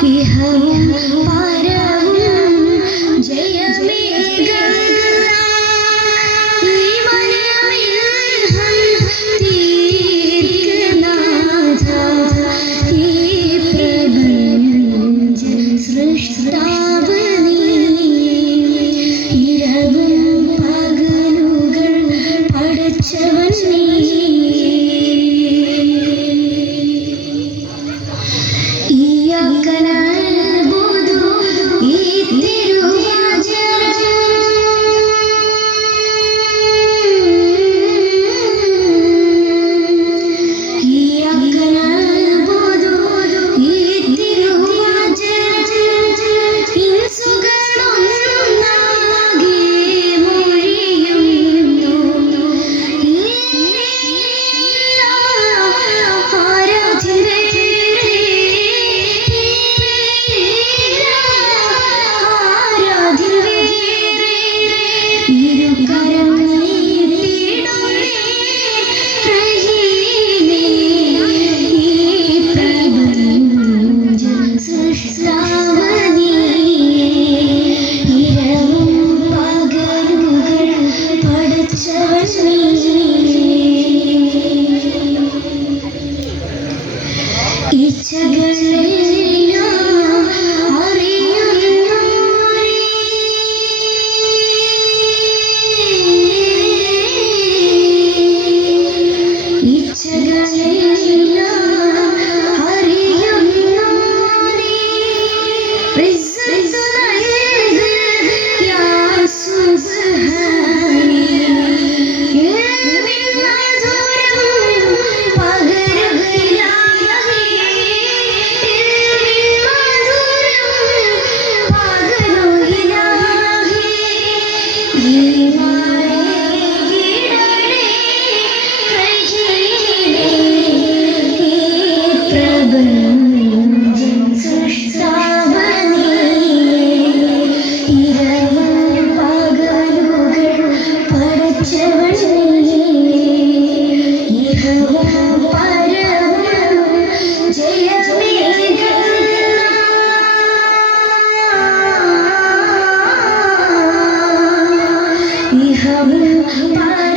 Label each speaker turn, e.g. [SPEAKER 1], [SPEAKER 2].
[SPEAKER 1] की हवा It's a good Bye.